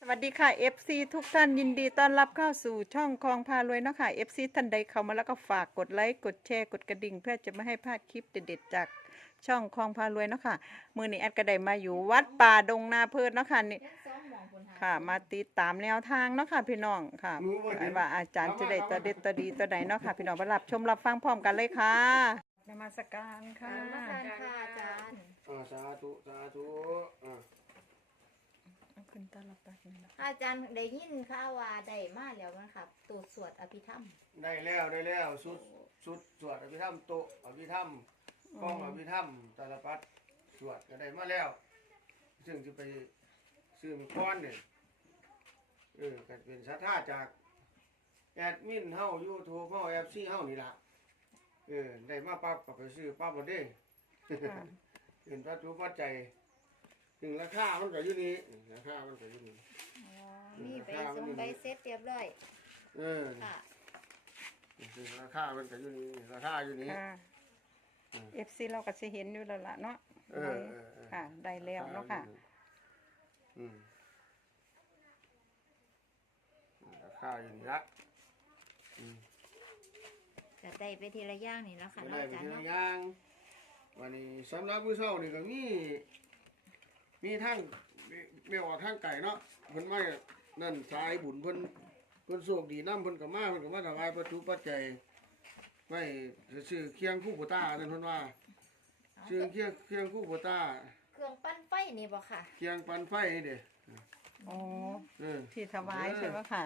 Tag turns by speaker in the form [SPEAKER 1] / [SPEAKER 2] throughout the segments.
[SPEAKER 1] วัสดีค่ะ FC ทุกท่านยินดีต้อนรับเข้าสู่ช่องคลองพารวยเนาะค่ะ FC ท่านใดเข้ามาแล้วก็ฝากกดไลค์กดแชร์กดกระดิ่งเพื่อจะไม่ให้พลาดคลิปเด็ดๆจากช่องคลองพารวยเนาะค่ะมือนี้แอดก็ได้มาอยู่วัดป่าดงนาเพิดเนาะค่ะนี่ค่ะมาติดตามแนวทางเนาะค่ะพี่น้องค่ะว่าอาจารย์จะได้ตัวเด็ดตัวดีตัวใดเนาะค่ะพี่น้องมารับชมรับฟังพร้อมกันเลยค่ะนมัสการค่ะ
[SPEAKER 2] นมัสการค่ะอาจารย์
[SPEAKER 3] สาธุสาธุ
[SPEAKER 1] ขึ้นตาลับตาขึ้นนะ
[SPEAKER 2] อาจารย์ได้ยินข่าวว่าได้มาแล้วมั้งครับตูดสวดอภิธรรม
[SPEAKER 3] ได้แล้วสุดสวดอภิธรรมโตอภิธรรมกองอภิธรรมตาลปัดสวดก็ได้มาแล้ว ซึ่งจะไปซื้อมีก้อนเนี่ยก็เป็นศรัทธาจากแอดมินเฮายูทูบเฮาFCเฮานี่ล่ะได้มาปั๊บก็ไปซื้อปั๊บหมดเด้เป็นปัจจุปัจจัยถึงราคามันก็อยู่นี่ราคามันก็อยู่นี่
[SPEAKER 2] มีใบส่งใบเสร็จเรียบร้อยค่ะ
[SPEAKER 3] ถึงราคามันก็อยู่นี่ราคาอยู่นี่
[SPEAKER 1] ค่ะ FC เราก็จะเห็นอยู่แล้วล่ะเนาะค่ะได้แล้วเนาะค่ะ
[SPEAKER 3] ราคาอยู่นี่ละ
[SPEAKER 2] จะได้ไปทีละอย่างนี่แล้วค่ะ
[SPEAKER 3] ได้
[SPEAKER 2] อา
[SPEAKER 3] ไป
[SPEAKER 2] จาร
[SPEAKER 3] ที
[SPEAKER 2] ย์
[SPEAKER 3] ละ
[SPEAKER 2] เนาะ
[SPEAKER 3] อย่างวันนี้สำหรับมื้อเช้านี่ก็มีทางไม่ออกทางไก่เนาะเพิ่นมานั่นสายบุญเพิ่นโชคดีนำเพิ่นก็มาถวายปัจจุปัจจัยไว้ซื้อเคียงคู่ปูตานั่นเพิ่นว่าซื้อเคียงคู่ปูตา
[SPEAKER 2] เครื่องปั้นไฟนี่บ่ค่ะ
[SPEAKER 3] เคียงปันไฟนี่เด้
[SPEAKER 1] อ๋อ
[SPEAKER 3] เออ
[SPEAKER 1] ที่ถวายใช่ไหมค่ะ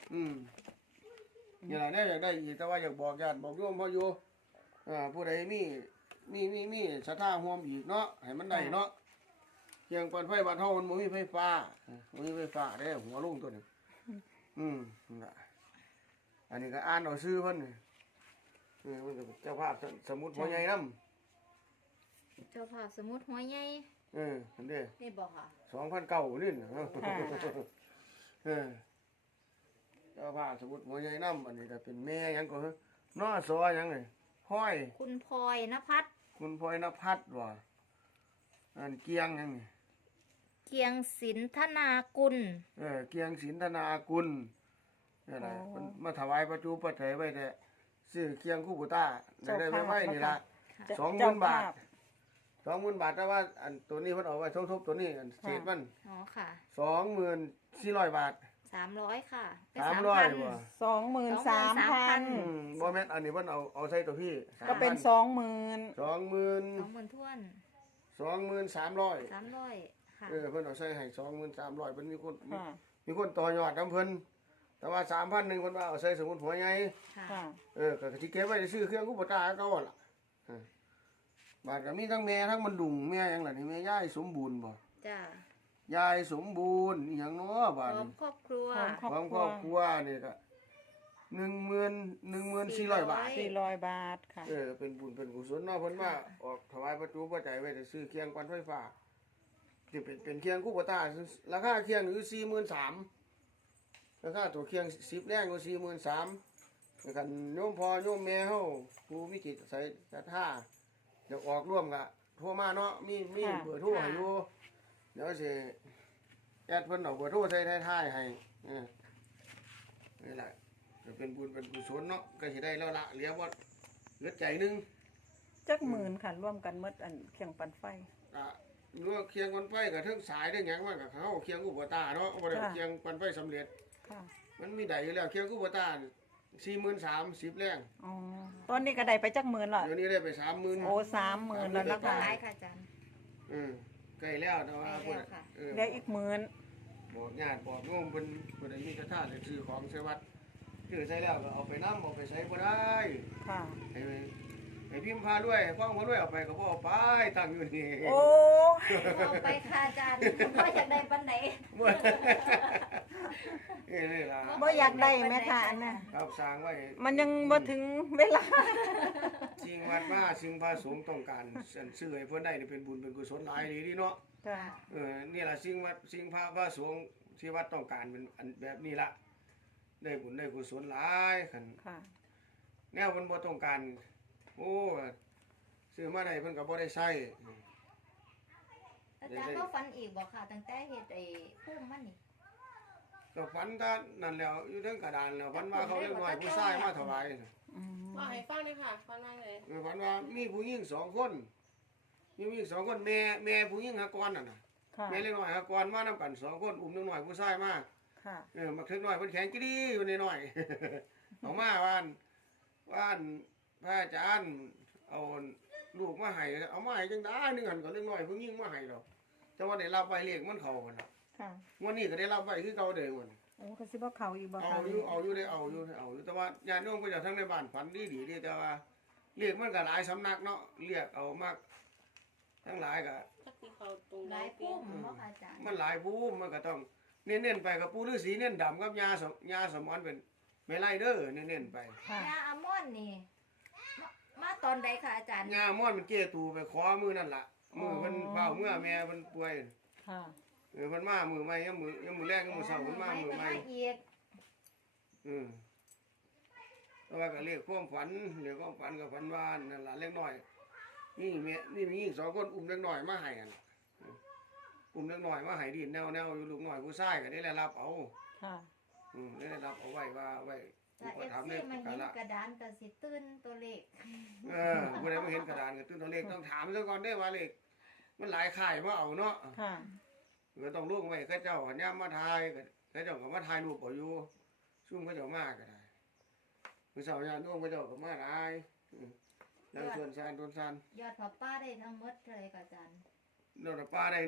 [SPEAKER 3] นี่ล่ะเนี่ยอยากได้อีกแต่ว่าอยากบอกญาติบอกโยมพ่ออยู่ผู้ใดมีศรัทธาร่วมอีกเนาะให้มันได้เนาะเคียงปันไฟบ้านเฮามันบ่มีไฟฟ้าบ่มีไฟฟ้าเด้หัวลุงตัวนี้นั่นล่ะอันนี้ก็อ่านเอาชื่อเพิ่นนี่มันก็เป็นเจ้าภาพสมุดหัวใหญ่นำ
[SPEAKER 2] เจ้าภาพสมุดหัวใหญ่
[SPEAKER 3] เห็นเด้
[SPEAKER 2] นี่บ่ค่ะ
[SPEAKER 3] 2,900นี่นะเจ้าภาพสมุดหัวใหญ่นำอันนี้ก็เป็นแม่หยังก็น้อสอหยังนี่ห้อย
[SPEAKER 2] คุณพลอยณภัทร
[SPEAKER 3] คุณพลอยณภัทรว่ะอันเกียงหยังนี่
[SPEAKER 2] เกียงศิลธนากุล
[SPEAKER 3] เกียงศิลธนากุลนี่แหละเพิ่นมาถวายประจุปัจจัยไว้แต่ซื้อเกียงคู่ปูตาได้ไว้นี่ล่ะ 20,000 บาท 20,000 บาทแต่ว่าอันตัวนี้เพิ่นเอาไว้สมทบตัวนี้อันเศษมัน
[SPEAKER 2] อ๋อค่ะ
[SPEAKER 3] 24,000 บาท
[SPEAKER 2] 300ค่ะไป
[SPEAKER 3] 300ว่ะ
[SPEAKER 1] 23,000
[SPEAKER 3] บ่แม่นอันนี้เพิ่นเอาใส่ตัวพี่
[SPEAKER 1] ก็เป็น 20,000
[SPEAKER 2] 20,000ท้วน
[SPEAKER 3] 23,300
[SPEAKER 2] 300ค่ะ
[SPEAKER 3] เพิ่นเอาใส่ให้23,000เพิ่น
[SPEAKER 1] ค่ะ
[SPEAKER 3] มีคนต่อยอดนำเพิ่นแต่ว่า 3,100 เพิ่นว่าเอาใส่สมุดหัวใหญ่
[SPEAKER 2] ค่ะ
[SPEAKER 1] ค่ะ
[SPEAKER 3] ก็สิเก็บไว้ซื้อเครื่องอุปตาเก่าล่ะบาดก็มีทั้งแม่ทั้งมันดุงแม่หยังล่ะนี่แม่ยายสมบูรณ์บ่
[SPEAKER 2] จ้าย
[SPEAKER 3] ายสมบูรณ์อีหยังเนาะบาด
[SPEAKER 2] พร้อ
[SPEAKER 3] นี้
[SPEAKER 2] มครอบครัว
[SPEAKER 3] ความครอบครัวนี่ก็14,000 บาท
[SPEAKER 1] 400 บาทค่ะ
[SPEAKER 3] เป็นบุญเป็นกุศลเนาะเพิ่นว่าออกถวายประตูปัจจัยไว้จะซื้อเคียงปันไฟฟ้าที่เป็นเคียงคู่ปตาราคาเคียงอยู่43,000ราคาตัวเคียง10แรงก็43,000แล้วกันโยมพ่อโยมแม่เฮาผู้มีจิตใส่ศรัทธาอยากออกร่วมก็โทรมาเนาะมีเบอร์โทรให้อยู่เดี๋ยวสิแอดเพิ่นเอาเบอร์โทรใส่ท้ายๆให้นี่แหละก็เป็นบุญเป็นกุศลเนาะก็สิได้แล้วละเหลือบ่เหลือใจหนึง
[SPEAKER 1] จักหมื่นค่ะร่วมกันหมดอันเคียงปันไฟ
[SPEAKER 3] หรือว่าเคียงกันไฟกับเทิงสายได้หยังว่ากับเขาเคียงอุปตาเนาะบ่ได้เคียงกันไฟสำเร็จ
[SPEAKER 1] ค่ะ
[SPEAKER 3] มันมีได้อยู่แล้วเคียงอุปตา43,000 10แรง
[SPEAKER 1] อ๋อตอนนี้ก็ได้ไปจักหมื่นละ
[SPEAKER 3] เดี๋ยวนี้ได้ไป30,000
[SPEAKER 1] โอ้30,000แล้วนะคะ
[SPEAKER 2] หลายค่ะอาจารย์
[SPEAKER 3] ใกล้แล้วแต่ว่า
[SPEAKER 2] ใกล้แล้วค่ะ
[SPEAKER 1] เหลืออีกหมื่น
[SPEAKER 3] บอกญาติบอกโยมเพิ่นบ่ได้มีศรัทธาจะซื้อของใส่วัดซื้อใส่แล้วก็เอาไปนำเอาไปใช้บ่ได้
[SPEAKER 1] ค่ะ
[SPEAKER 3] ให้พิมพ์พาด้วยให้ฟังพาด้วยเอาไปก็บ่เอาไปตั้งอยู่นี่
[SPEAKER 1] โอ้
[SPEAKER 2] เอาไปค่ะอาจารย์ว่าอยากได้ปันไหน
[SPEAKER 3] นี่ล่ะ
[SPEAKER 1] บ่อยากได้แม่ค่ะอันน่ะ
[SPEAKER 3] ครับสร้างไว้
[SPEAKER 1] มันยังบ่ถึงเวลา
[SPEAKER 3] สิ่งวัดมาสิ่งพระสงฆ์ต้องการซื้อให้เพิ่นได้นี่เป็นบุญเป็นกุศลหลายดีเนาะ
[SPEAKER 1] จ้ะ
[SPEAKER 3] นี่ล่ะสิ่งพระสงฆ์ที่วัดต้องการเป็นอันแบบนี้ล่ะได้บุญได้กุศลหลายคัน
[SPEAKER 1] ค่ะ
[SPEAKER 3] แนวเพิ่นบ่ต้องการโอ้ซื้อมาได้เพิ่นก็บ่ได้ใช้
[SPEAKER 2] อาจารย์ก็ฟันอีกบอกค่ะตั้งแต่เฮ็ดไอ้พุ่มมันนี่
[SPEAKER 3] ก็ฝันท่านนั่นแล้วอยู่เทั้งกระดานแล้วฝันว่าเขาเล็กน้อยผู้ชายมาถวายน่ะ
[SPEAKER 1] อืม
[SPEAKER 4] ว่าให้ฟังเลยค่ะฟังว่าไง
[SPEAKER 3] ฝันว่ามีผู้หญิง2 คนมีผู้หญิง2 คนแม่ผู้หญิงหากรนั่นน่ะ
[SPEAKER 1] ค่ะ
[SPEAKER 3] แม่เล็กน้อยหากรมานำกัน2 คนอุ้มเล็กน้อยผู้ชายมา
[SPEAKER 1] ค่ะ
[SPEAKER 3] มักเล็กน้อยเพิ่นแข็งกะดีอยู่น้อยๆ เอามาว่านพระอาจารย์เอาลูกมาให้เอามาให้จังได้นึงหันก็เล็กน้อยผู้หญิงมาให้ดอกแต่ว่าได้รับไว้เลขมันเข้าพุ่นน่ะ
[SPEAKER 1] ค่ะ
[SPEAKER 3] วันนี้ก็ได้รับไว้คือเก่าเด้อพุ่น
[SPEAKER 1] โอ้ก็สิบ่เข้าอีกบ่
[SPEAKER 3] เอา
[SPEAKER 1] ค่ะ
[SPEAKER 3] อยู่ได้เอาอยู่แต่ว่าญาติโยมก็จะทั้งในบ้านฝันดีเด้แต่ว่าเรียกมันก็หลายสำนักเนาะเรียกเอามากทั้งหลายก็
[SPEAKER 4] จักที่เขาตรง
[SPEAKER 2] หลายพุ่มบ่ค่ะอาจารย์
[SPEAKER 3] มันหลายภูมิมันก็ต้องเน้นๆไปกับปู่ฤาษีเน้นดำกับยาสมอนเป็นแม่ไล่เด้อเน้นๆไป
[SPEAKER 1] ค่ะ
[SPEAKER 2] ยาอะมอนนี่มาตอนใดค่ะอาจารย์
[SPEAKER 3] ยาม่อนมันเก้ตูไปขอมือนั่นล่ะมือเพิ่นเฝ้าเมื่อแม่เพิ่นป่วย
[SPEAKER 1] ค่ะ
[SPEAKER 3] เพิ่นมามือใหม่ยามมือแรกยามมือเช้าเพิ่นมามือใหม่
[SPEAKER 2] อีก
[SPEAKER 3] อืมแต่ว่าก็เรียกความฝันเรียกความฝันกับฝันว่านั่นล่ะเล็กน้อยนี่แม่นี่มีหญิง2 คนอุ้มเล็กน้อยมาให้กันอุ้มเล็กน้อยมาให้ดินแนวอยู่ลูกน้อยผู้ชายก็ได้รับเอา
[SPEAKER 1] ค่ะ
[SPEAKER 3] ได้รับเอาไว้ว่าไว้
[SPEAKER 2] ถ้า
[SPEAKER 3] อุปถัมภ์ใน
[SPEAKER 2] FC มัน
[SPEAKER 3] กา
[SPEAKER 2] เห็น
[SPEAKER 3] ละ
[SPEAKER 2] กระดานก็สิตื่นตัวเลข
[SPEAKER 3] ผู้ใดมาเห็นกระดานก็ตื่นตัวเลขต้องถามซะก่อนได้อว่าเลขมันหลายข่ายมาเอาเนาะ
[SPEAKER 1] ค่ะ
[SPEAKER 3] ก็ต้องลงไว้เขาเจ้าหันยามมาถ่ายก็เขาเจ้าก็มาถ่ายรูปเอาอยู่ซุ่มเขาเจ้ามาก็ได้มื้อเช้าญาติโยมเขาเจ้าก็มาหลายแล้วส่วนซานต้นซาน
[SPEAKER 2] ยอดพอป้าได้ทั้งหมดเลยค่ะอาจารย์
[SPEAKER 3] ดอกปลาได้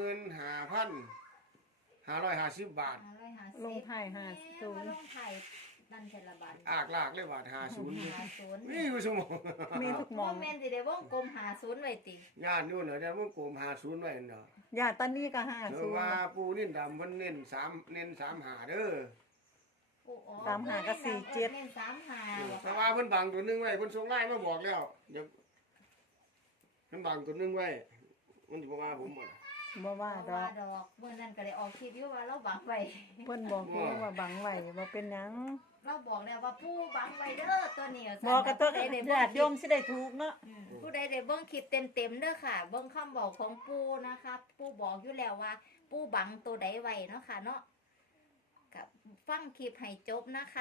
[SPEAKER 3] 15,550 บาท
[SPEAKER 2] 550
[SPEAKER 1] ลงไทย
[SPEAKER 2] แม่
[SPEAKER 1] 50
[SPEAKER 2] มาลงไทยนั่นเทละบัน
[SPEAKER 3] อากลากเลยบาท50นี่
[SPEAKER 2] 50
[SPEAKER 3] มีอยู่สมอง
[SPEAKER 1] มีทุกหม
[SPEAKER 2] โม
[SPEAKER 1] อง
[SPEAKER 2] เมนต์สิได้วงกลม50ไว้ติ
[SPEAKER 3] ญาติอยู่เหรอเนี่ยมันโกม50ไว้เนาะ
[SPEAKER 1] ญาติตอนนี้ก็
[SPEAKER 3] เออว่าปูนิ่นดำเพิ่นเน้น3หาเด้อ
[SPEAKER 2] โอ้อ๋อ
[SPEAKER 1] 35กับ47
[SPEAKER 2] เน้น35
[SPEAKER 3] แต่ว่าเพิ่นบังตัวหนึงไว้เพิ่นส่งไลน์มาบอกแล้วเดี๋ยวเพิ่นบังตัวหนึงไว้มันสิบ่ว่าผมบ่ล่ะ
[SPEAKER 1] บ่ว่าดอ
[SPEAKER 2] ว่าก ดอกมื้อนั้นก็ได้ออกคลิปอยู่ว่าเราบังไว้
[SPEAKER 1] เพิ่นบอกอยู่ว่าบังไว้บ่เป็นหยัง
[SPEAKER 2] เราบอกแล้วว่าผู้บังไว้เด้อตัวนี้
[SPEAKER 1] บอกกับตัว
[SPEAKER 2] ผู้ใดได้
[SPEAKER 1] ญาติโยมสิได้ถูกเนาะ
[SPEAKER 2] ผู้ใดได้เบิ่งคลิปเต็มๆเด้อค่ะเบิ่งคำบอกของปู่นะคะปู่บอกอยู่แล้วว่า ปู่บังตัวใดไว้เนาะค่ะเนาะกับฟังคลิปให้จบนะคะ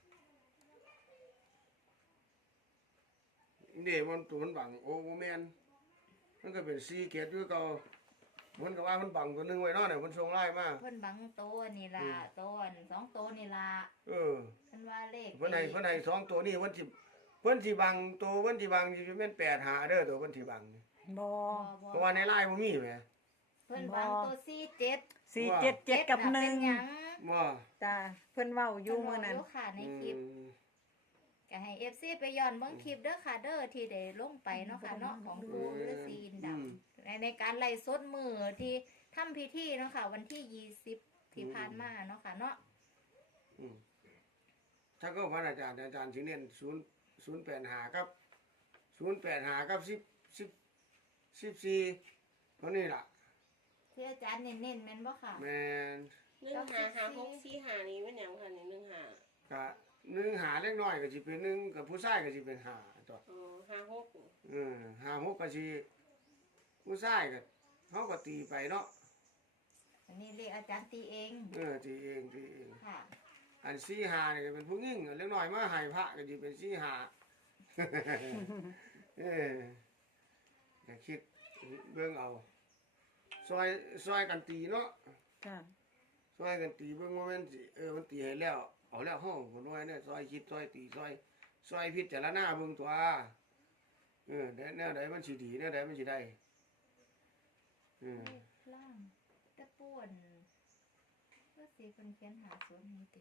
[SPEAKER 3] นี่มันตัวมันบังโอ้บ่แม่นมันก็เป็น4เกตอยู่เก่าเพิ่นก็ว่าเพิ่นบังตัวหนึงไว้เนาะเนี่ยเพิ่นส่งไลน์มา
[SPEAKER 2] เพิ่นบังตัวนี่ล่ะตัวอัน2ตัวนี่ล่ะ
[SPEAKER 3] เออ
[SPEAKER 2] เพิ่นว่าเลข
[SPEAKER 3] เพิ่นให้2ตัวนี้เพิ่นสิบังตัวเพิ่นสิบังสิแม่น8หาเด้อตัวเพิ่นสิบัง
[SPEAKER 1] บ่
[SPEAKER 3] เพราะว่าในไลน์บ่มีแหม
[SPEAKER 2] เพิ่นบังตัว47
[SPEAKER 1] 477กับ
[SPEAKER 2] น่ะเป็นหยัง
[SPEAKER 1] 1
[SPEAKER 3] บ่
[SPEAKER 1] จ้าเพิ่นเว้าอยู่มื้อนั้น
[SPEAKER 2] เพิ่เว้ายู่ค่ะในคลิป ก็ให้ FC ไปย้อนเบิ่งคลิปเด้อค่ะเด้อที่ได้ลงไปเนาะค่ะเนาะของปู่ฤาษีอินดำในการไล่สดมือที่ทำพิธีเนาะค่ะ วันที่20ที่ผ่านมาเนาะค่ะเนาะ
[SPEAKER 3] ถ้าก็พันอาจารย์สิเน้น085กับ085กับ14เท่านี้ล่ะ
[SPEAKER 2] ที่อาจารย์เน้นๆแม่นบ่ค่ะ
[SPEAKER 3] แม่น
[SPEAKER 4] 155นี่มันหยังค่ะนี่15
[SPEAKER 3] ก็1หาเล็กน้อยก็สิเป็น1กับผู้ชายก็สิเป็น5ตัว
[SPEAKER 4] อ๋อ56
[SPEAKER 3] 5 6ก็สิผู้ชายก็เฮาก็ตีไปเนาะ
[SPEAKER 2] อันนี้เลขอาจารย์ตีเอง
[SPEAKER 3] ตีเอง
[SPEAKER 2] ค่ะ
[SPEAKER 3] อัน4 5นี่ก็เป็นผู้หญิงเล็กน้อยมาให้พระก็สิเป็น4 5ก็คิดเบิ่งเอาซอยกันตีเนาะ
[SPEAKER 1] จ้า
[SPEAKER 3] ซอยกันตีเบิ่งว่าแม่นสิมันตีให้แล้วเอาแล้วเฮาบ่น้อยเนี่ยซอยคิดซอยตีซอยพิจารณาเบิ่งตัวแนวใดมันสิดีแนวใดมันสิได้
[SPEAKER 2] เลขล่างตะป่วนก็สิเพิ่นเขียนหาศูนย์นี่ติ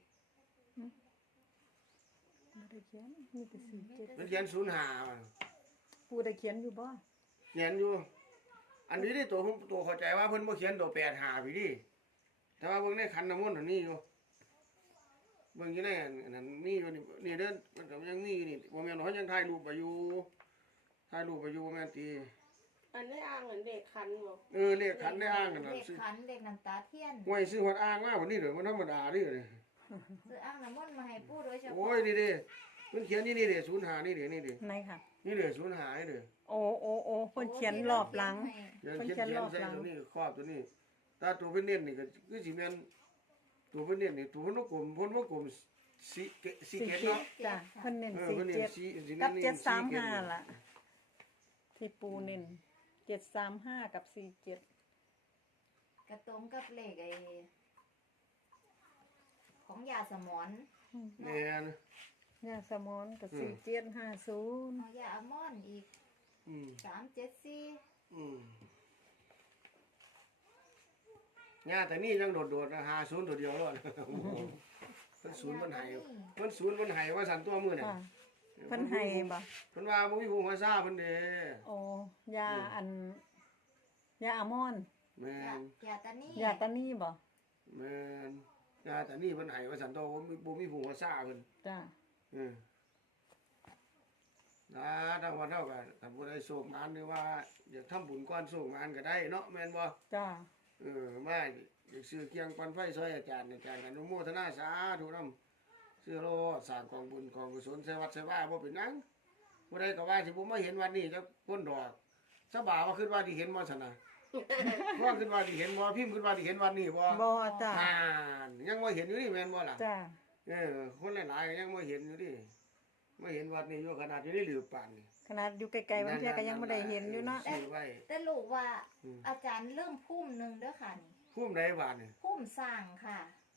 [SPEAKER 1] บ่ได้เขียนมีแต่47
[SPEAKER 3] มันเขียน05มัน
[SPEAKER 1] ปู่ได้เขียนอยู่บ่
[SPEAKER 3] เขียนอยู่ อันนี้ได้ตัวเข้าใจว่าเพิ่นบ่เขียนตัว85พี่ดิแต่ว่าเบิ่งในขันน้ำมนต์อันนี้อยู่เบิ่งอยู่ในอันนั้นมีอยู่นี่เด้อมันก็ยังมีอยู่นี่บ่แม่นเขายังถ่ายรูปไปอยู่บ่แม่นตี
[SPEAKER 4] อันได้อ้างเหมือนเด็กคันบ่
[SPEAKER 3] เลขขันได้อ้างกัน
[SPEAKER 2] เล
[SPEAKER 3] น่ะ
[SPEAKER 2] ขขันเลขน้ำตาเทียน
[SPEAKER 3] ห้วยซื้อฮอดอ้างมาวันนี้เด้อมันธรรมดาเด้อเด้
[SPEAKER 2] ซื้ออ่างน้ำมนต์มาให้ปู่โดยเฉ
[SPEAKER 3] โอ้
[SPEAKER 2] พาะ
[SPEAKER 3] ยนี่เด้มันเขียนนี่เด้05นี่เด้นี่เด้
[SPEAKER 1] ไหนค่ะ
[SPEAKER 3] นี่เด้05นี่เด้
[SPEAKER 1] โอ้เพิ่นเขียนรอบหลัง
[SPEAKER 3] เขียนใส่ตัวนี้ครอบตัวนี้ตาตัวเป็นเน้นนี่ก็คือสิแม่นตัวเพิ่นเนี่ยนี่ตัวเพิ่นวงกลมสีเกต
[SPEAKER 1] สี่
[SPEAKER 3] เนาะ
[SPEAKER 1] เจ็ดจ้ะเพิ่นเน้น
[SPEAKER 3] เพิ่นเนี่ย
[SPEAKER 1] 47
[SPEAKER 3] สี
[SPEAKER 1] กับ
[SPEAKER 3] นี่
[SPEAKER 1] 735ล่ะ ที่ปูเน้น735กับ47
[SPEAKER 2] กระตรงกับเลขไอ้ของยาสมอน
[SPEAKER 3] แม่น
[SPEAKER 1] ยาสมอนกับ
[SPEAKER 3] อืม
[SPEAKER 1] 4750
[SPEAKER 2] เอายาอัลมอนด์อีก
[SPEAKER 3] อืม
[SPEAKER 2] 374
[SPEAKER 3] อืมย่าแต่นี่ยังโดดๆนะ50ตัวเดียวรอดเพิ่นศูนย์มันให้ว่าสันตัวมื้อน่ะ
[SPEAKER 1] ค่ะเพิ่นให้บ่
[SPEAKER 3] เพิ่นว่าบ่มีผู้มาซ่าเพิ่นเด้
[SPEAKER 1] โอ้ยาอันยาอะมอนด์
[SPEAKER 3] แม่น
[SPEAKER 2] ยาตานี่
[SPEAKER 1] ยาตานี่บ่
[SPEAKER 3] แม่นย่าแต่นี่เพิ่นให้ว่าสันตัวบ่มีผู้มาซ่าเพิ่น
[SPEAKER 1] จ้ะ
[SPEAKER 3] นะทางวันเท่ากันถ้าผู้ใดโศกงานหรือว่าอยากทำบุญก้อนโศกงานก็ได้เนาะแม่นบ่
[SPEAKER 1] จ้ะ
[SPEAKER 3] มาอยากซื้อเคียงปันไฟซอยอาจารย์อนุโมทนาสาธุนำซื้อโลสร้างกองบุญกองกุศลใส่วัดใส่ว่าบ่เป็นหยังผู้ใดก็ว่าสิบ่มาเห็นวันนี้จะพ้นดอกสบาว่าขึ้นว่าที่เห็นบ่ซั่นน่ะว่าขึ้นว่าที่เห็นบ่พิมพ์ขึ้นว่าที่เห็นวันนี้บ่
[SPEAKER 1] บ่จ้ะ
[SPEAKER 3] อ่านยังบ่เห็นอยู่นี่แม่นบ่ล่ะ
[SPEAKER 1] จ้ะ
[SPEAKER 3] คนหลายๆก็ยังบ่เห็นอยู่ดิไม่เห็นวัดนี้อยู่ขนาดอยู่ในหลือปานนี่
[SPEAKER 1] ขนาดอยู่ไกลๆบางเที่ยก็ยังบ่ได้เห็นอยู่เนาะ
[SPEAKER 3] ซื้อไว้
[SPEAKER 2] แต่ลูกว่า
[SPEAKER 3] อืม
[SPEAKER 2] อาจารย์เริ่มพุ่มหนึ่งเด้อค่ะนี่
[SPEAKER 3] พุ่มใดบาดนี่
[SPEAKER 2] พุ่มสร้างค่ะ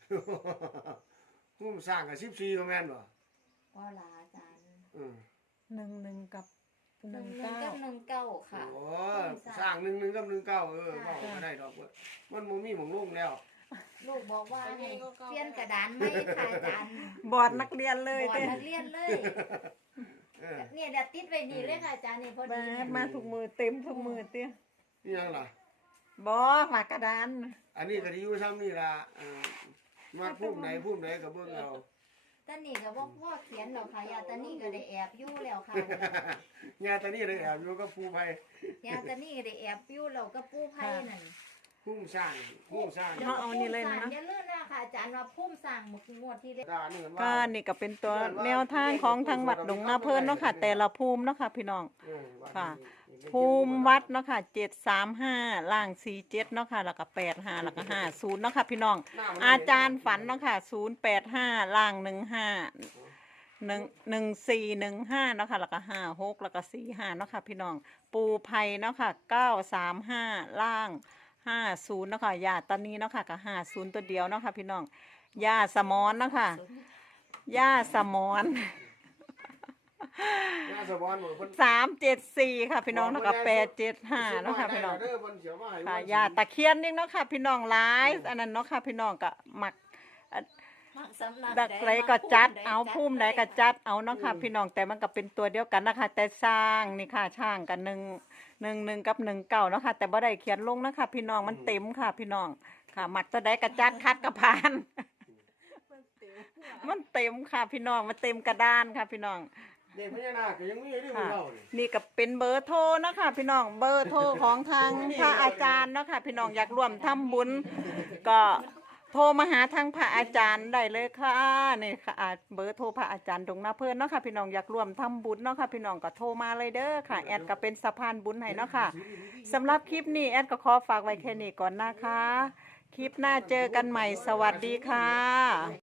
[SPEAKER 3] พุ่มสร้างกับ14บ่แม่นบ่
[SPEAKER 2] ว่าลาอาจารย์
[SPEAKER 3] อือ
[SPEAKER 1] 11กับ
[SPEAKER 2] หนึ่งกับ
[SPEAKER 1] 19
[SPEAKER 2] 19ค่ะ
[SPEAKER 3] โอ้สร้าง11กับ19เว้าก็ได้ดอกเว้ยมันบ่มีหม้องลงแล้ว
[SPEAKER 2] ลูกบอกว่าให้เปลี่ยนกระดานไหมค่ะอาจารย์
[SPEAKER 1] บอร์ดนักเรียนเลย
[SPEAKER 2] บอ
[SPEAKER 1] เด้
[SPEAKER 2] กนักเรียนเลย
[SPEAKER 3] เออ
[SPEAKER 2] เนี่ยเดี๋ยวติดไว้นี่เลยค่ะอาจารย์นี่พอ
[SPEAKER 1] แบ
[SPEAKER 2] ดี
[SPEAKER 1] บมาทุกมือเต็มทุกมือเตี้ย
[SPEAKER 3] นี่ยังล่ะ
[SPEAKER 1] บ่ฝากกระดาน
[SPEAKER 3] อันนี้ก็สิอยู่ซ้ำนี่ล่ะมาพุ่มไหนก็เบิ่งเอา
[SPEAKER 2] ตอนนี้ก็บอกพ่อเขียนแล้วค่ะยาตอนนี้ก็ได้แอบอยู่แล้วค่ะ
[SPEAKER 3] ญาตินี่เลยแอบอยู่กับผู้ภัย
[SPEAKER 2] ยาตอนนี้ก็ได้แอบอยู่แล้วก็ปูไผ่นั่น
[SPEAKER 3] พุ่มสร้างพุ่มสร้าง
[SPEAKER 1] เนาะเอานี่เลยนะ
[SPEAKER 2] อย่าลืมนะคะอาจารย์ว่าพุ่มสร้างหมกงวดที่ได้
[SPEAKER 3] ด่านี่มัน
[SPEAKER 1] ก็
[SPEAKER 3] ว่า
[SPEAKER 1] นี่ก็เป็นตัวแนวทางของทางวัดดงนาเพิ่นเนาะค่ะ แต่ละภูมิเนาะค่ะพี่น้อง ค่ะ ภูมิวัดเนาะค่ะ735ล่าง47เนาะค่ะแล้วก็85แล้วก็50เนาะค่ะพี่น้อง อาจารย์ฝันเนาะค่ะ085ล่าง1415เนาะค่ะแล้วก็56แล้วก็45เนาะค่ะพี่น้อง ปูไผ่เนาะค่ะ935ล่าง50เนาะค่ะยาตานีเนาะค่ะก็50ตัวเดียวเนาะค่ะพี่น้องยาสมอนเนาะค่ะยาสมอน
[SPEAKER 3] ย่าสะบอนบ่เพิ่น
[SPEAKER 1] 374ค่ะพี่น้องแล้วก็875เนาะค่ะพี่น้อง
[SPEAKER 3] เด้อเพิ่นเสียมาให้
[SPEAKER 1] ค่ะยาตะเคียนนี่เนาะค่ะพี่น้องหลายอันนั้นเนาะค่ะพี่น้องก็มัก ดักไรก็จัดเอาพุ่มใดก็จัดเอาเนาะค่ะพี่น้องแต่มันก็เป็นตัวเดียวกันนะคะแต่สร้างนี่ค่ะช่างกัน111กับ19เนาะค่ะแต่บ่ได้เขียนลงนะคะพี่น้องมันเต็มค่ะพี่น้องค่ะมักตัวใดก็จัดคัดกระพาน มันเต็มค่ะพี่น้องมันเต็มกระดานค่ะพี่น้อง
[SPEAKER 3] เด็กพญานาคก็ยังมีอยู่
[SPEAKER 1] ค่ะ
[SPEAKER 3] เรานี่
[SPEAKER 1] นี่ก็เป็นเบอร์โทรเนาะค่ะพี่น้องเบอร์โทรของทางพระอาจารย์เนาะค่ะพี่น้องอยากร่วมทำบุญก็โทรมาหาทางพระอาจารย์ได้เลยค่ะนี่ค่ะเบอร์โทรพระอาจารย์ดงนาเพิ่นเนาะค่ะพี่น้องอยากร่วมทำบุญเนาะค่ะพี่น้องก็โทรมาเลยเด้อค่ะแอดก็เป็นสะพานบุญให้เนาะค่ะสำหรับคลิปนี้แอดก็ขอฝากไว้แค่นี้ก่อนนะคะคลิปหน้าเจอกันใหม่สวัสดีค่ะ